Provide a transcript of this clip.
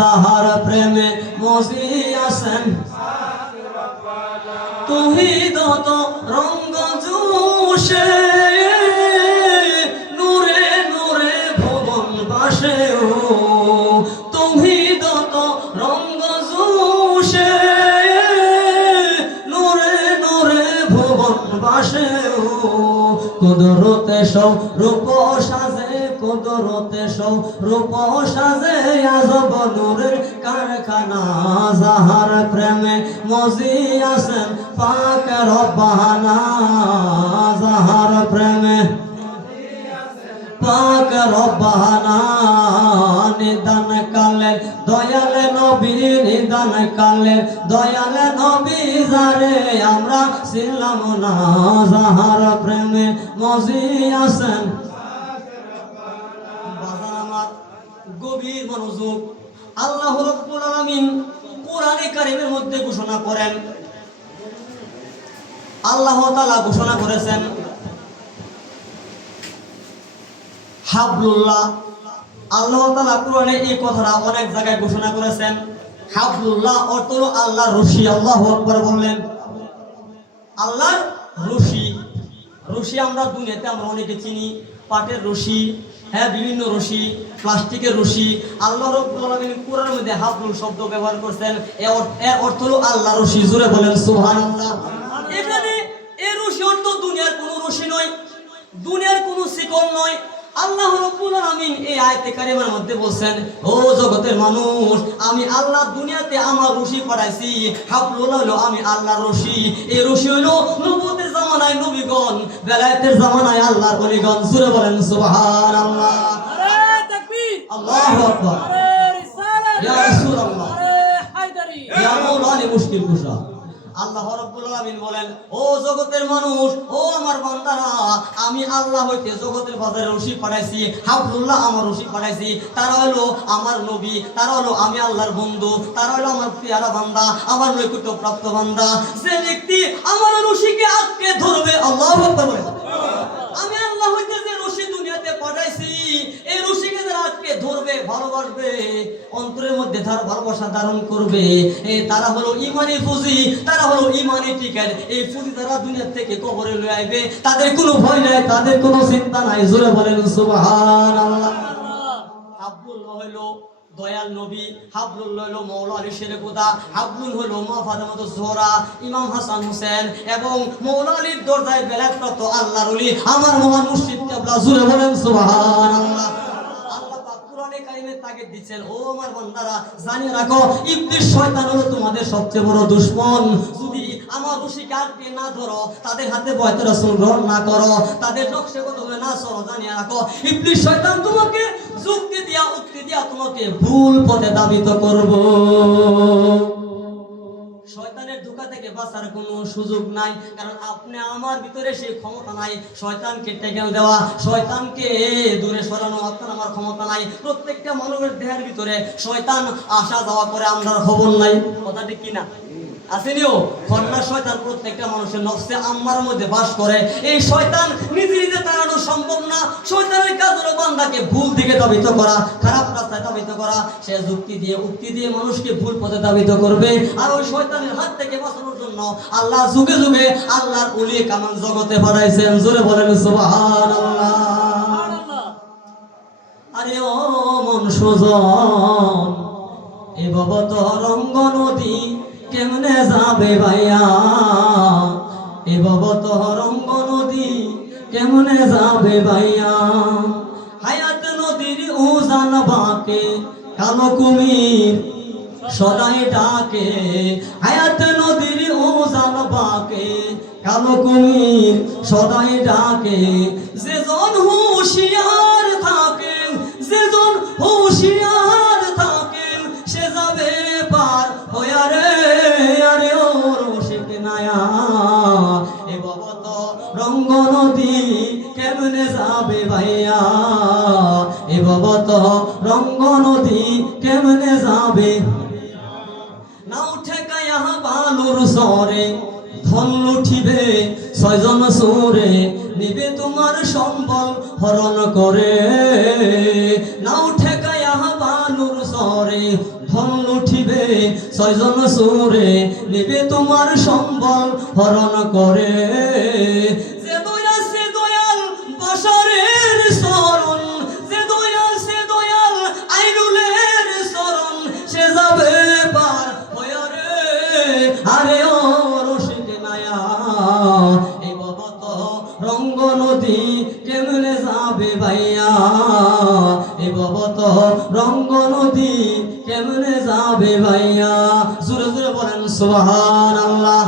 যাহার প্রেমে মজিয়াছেন তৌহিদ তো রঙ্গ জোশে নূরে নূরে ভুবন বাসে তৌহিদ তো রঙ্গ জোশে নূরে নূরে ভুবন বাসে কুদরতে সব রূপ সাজে কুদরতে সব রূপ সাজে আজব নূরের কারখানা যাহার প্রেমে মজিয়াছেন পাক রব্বানা যাহার প্রেমে পাক রব্বানা নিদান কালের দয়াল নবী নিদান কালের দয়াল নবী যারে আমরা ছিলাম না যাহার প্রেমে মজিয়াছেন গভীর মনোযোগ আল্লাহ রাব্বুল আলামিন কোরআনে কারীমের মধ্যে ঘোষণা করেন আল্লাহ তাআলা ঘোষণা করেছেন হাবলুল্লাহ আল্লাহ তাআলা কোরআনে এই কথাটা অনেক জায়গায় ঘোষণা করেছেন হাবলুল্লাহ অর্থ হলো আল্লাহর রশি আল্লাহু আকবার বললেন আল্লাহর রশি রশি আমরা দুনিয়াতে আমরা অনেকে চিনি পাটের রশি হ্যাঁ বিভিন্ন রশি প্লাস্টিকের রশি আল্লাহ রাব্বুল আলামিন কোরআনের মধ্যে হাবলুল শব্দ ব্যবহার করেছেন এর অর্থ হলো আল্লাহর রশি জোরে বলেন সুবহানাল্লাহ এখানে এই রশি অর্থ দুনিয়ার কোনো রশি নয় দুনিয়ার কোনো শিকল নয় আল্লাহ রাব্বুল আলামিন এই আয়াতে কারিমার মধ্যে বলেন ও জগতের মানুষ আমি আল্লাহ দুনিয়াতে আমার রশি পাঠাইছি হাবলুল হলো আমি আল্লাহর রশি এই রশি হলো নবুয়তের জামানায় নবীগণ বেলায়েতের জামানায় আল্লাহর ওলিগণ জোরে বলেন সুবহানাল্লাহ নারে তাকবীর আল্লাহু আকবার নারে রিসালাত ইয়া রাসূলুল্লাহ নারে হায়দারি ইয়া মাওলানা মুশকিল কুশা আল্লাহ রাব্বুল আলামিন বলেন ও জগতের মানুষ ও আমার বান্দারা আমি আল্লাহ হইতে জগতের বাজারে রশি পাঠাইছি হাবলুল্লাহ আমার রশি পাঠাইছি তারা হলো আমার নবী তারা হলো আমি আল্লাহর বন্ধু তারা হলো আমার পেয়ারা বান্দা আমার নৈকট্য প্রাপ্ত বান্দা যে ব্যক্তি আমার রশিকে আঁকড়ে ধরবে আল্লাহু আকবার আমি আল্লাহ হইতে যে রশি দুনিয়াতে পাঠাইছি এই রশিকে যারা আঁকড়ে ধরবে ভালোবাসবে অন্তরের মধ্যে তার ভালোবাসা ধারণ করবে তারা হলো ঈমানি ফুজি তারা হলো ঈমানি টিকার এই ফুজি তারা দুনিয়া থেকে কবরে লয়ে আইবে তাদের কোনো ভয় নাই তাদের কোনো চিন্তা নাই জোরে বলেন সুবহানাল্লাহ হাবলুল্লাহ হলো দয়াল নবী হাবলুল হলো মাওলা আলী শেরে খোদা হাবলুল হলো মা ফাতেমা জোহরা ইমাম হাসান হোসেন এবং মাওলা আলীর দরজায় বেলায়েতপ্রাপ্ত আল্লাহর ওলি আমার মহান মুর্শিদ কিবলা জোরে বলেন সুবহানাল্লাহ আল্লাহ পাক কোরআনে কারিমে তাগিদ দিচ্ছেন ও আমার বান্দারা জানিয়ে রাখো ইবলিস শয়তান হলো তোমাদের সবচেয়ে বড় দুশমন যদি আমার রশিকে আঁকড়ে না ধরো তাদের হাতে বয়তে রাসূল গ্রহণ না করো তাদের নকশে কদমে না চলো জানিয়ে রাখো ইবলিস শয়তান তোমাকে যুক্তি দিয়া উক্তি দিয়া তোমাকে ভুল পথে ধাবিত করব শয়তানের ধোঁকা থেকে বাঁচার কোনো সুযোগ নাই কারণ আপনি আমার ভিতরে সেই ক্ষমতা নাই শয়তানকে টেকেল দেওয়া শয়তানকে দূরে সরানো আপনার আমার ক্ষমতা নাই প্রত্যেকটা মানবের দেহের ভিতরে শয়তান আসা যাওয়া করে আমরা খবর নাই কথা ঠিক কিনা আসেনিও খন্না শয়তান প্রত্যেকটা মানুষের নফসে আম্মার মধ্যে বাস করে এই শয়তান নিজে নিজে তাড়ানো সম্ভব না শয়তানের কাজ হলো বান্দাকে ভুল দিকে ধাবিত করা খারাপ রাস্তায় ধাবিত করা সে যুক্তি দিয়ে উক্তি দিয়ে মানুষকে ভুল পথে ধাবিত করবে আর ওই শয়তানের হাত থেকে বাঁচানোর জন্য আল্লাহ যুগে যুগে আল্লাহর ওলি কামান জগতে পাঠাইছেন জোরে বলেন সুবহানাল্লাহ আরে ও মন সুজন এ বাবা তো রঙ্গ নদী কেমনে যাবে ভাইয়া এ বাবা তো রঙ্গ নদী কেমনে যাবে ভাইয়া হায়াত নদীর উজান বাঁকে কালো কুমির সদাই ডাকে হায়াত নদীর উজান বাঁকে কালো কুমির সদাই ডাকে যেজন হুঁশিয়ার থাকেন যেজন হুঁশিয়ার থাকেন সে যাবে পার হইয়া রে আরে ও রশিক নায়া এ বাবা তো রঙ্গ নদী কেমনে যাবে ভাইয়া এ বাবা তো রঙ্গ নদী কেমনে যাবে না উঠে কায়া বালুর সরে ধন লুঠিবে ছয়জন সুরে নিবে তোমার সম্বল হরণ করে না উঠে কায়া বালুর করে ধন লুঠিবে, ছয়জন চোরে নেবে তোমার সম্বল হরণ করে। যে দয়াল সে দয়াল বশরের শরণ, যে দয়াল সে দয়াল আইনুলের শরণ, সে যাবে পার হয়ে রে। আরে ও রশিদ নায়া, এই ভবত রঙ্গ নদী কেমনে যাবে ভাইয়া, এই ভবত রঙ্গ নদী কেমনে যাবে ভাইয়া। জোরে জোরে বলেন সুবহানাল্লাহ।